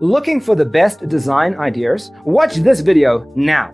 Looking for the best design ideas? Watch this video now.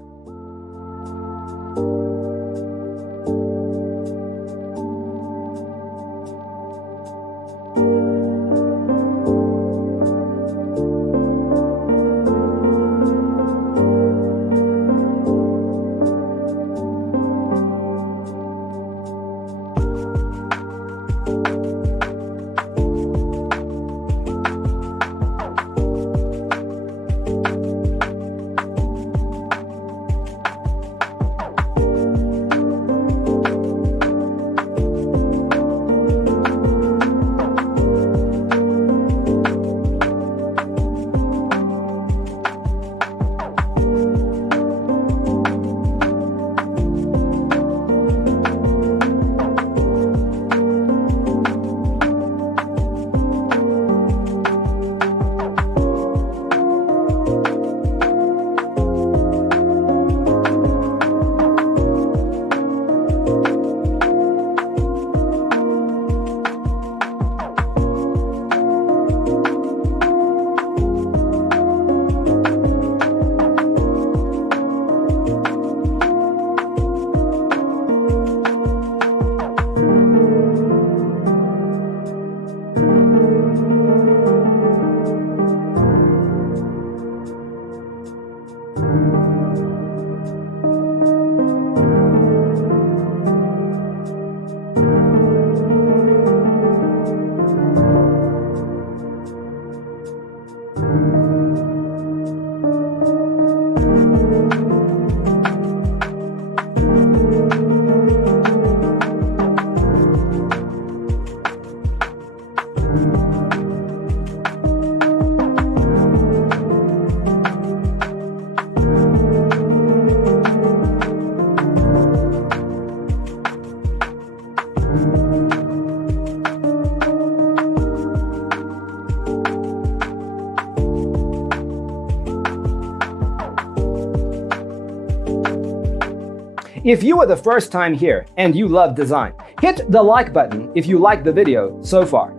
If you are the first time here and you love design, hit the like button if you like the video so far.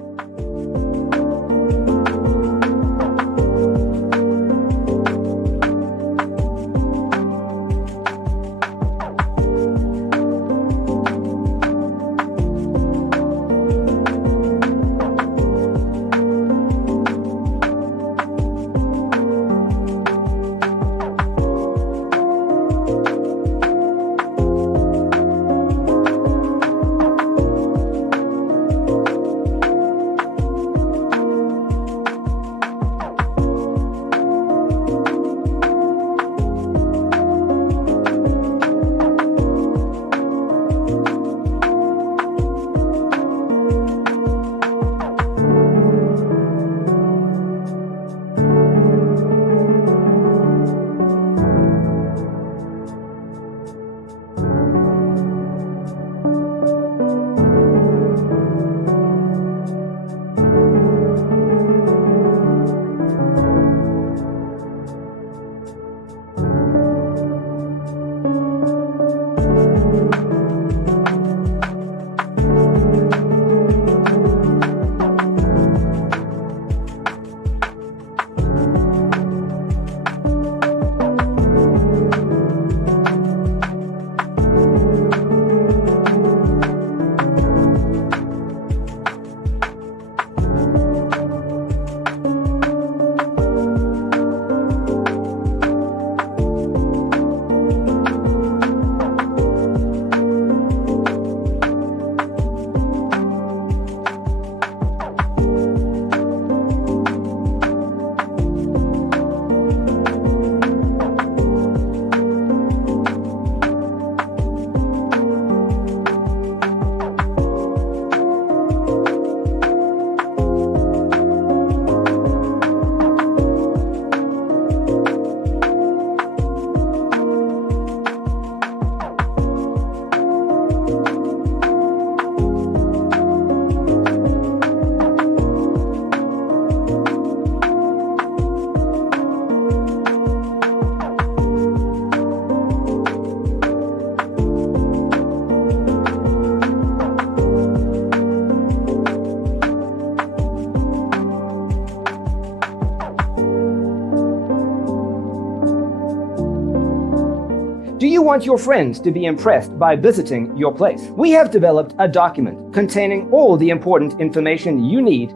you want your friends to be impressed by visiting your place? We have developed a document containing all the important information you need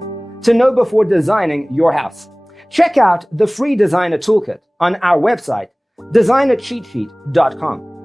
to know before designing your house. Check out the free designer toolkit on our website, designercheatsheet.com.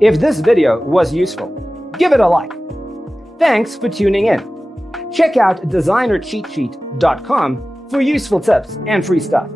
If this video was useful, give it a like. Thanks for tuning in. Check out designercheatsheet.com for useful tips and free stuff.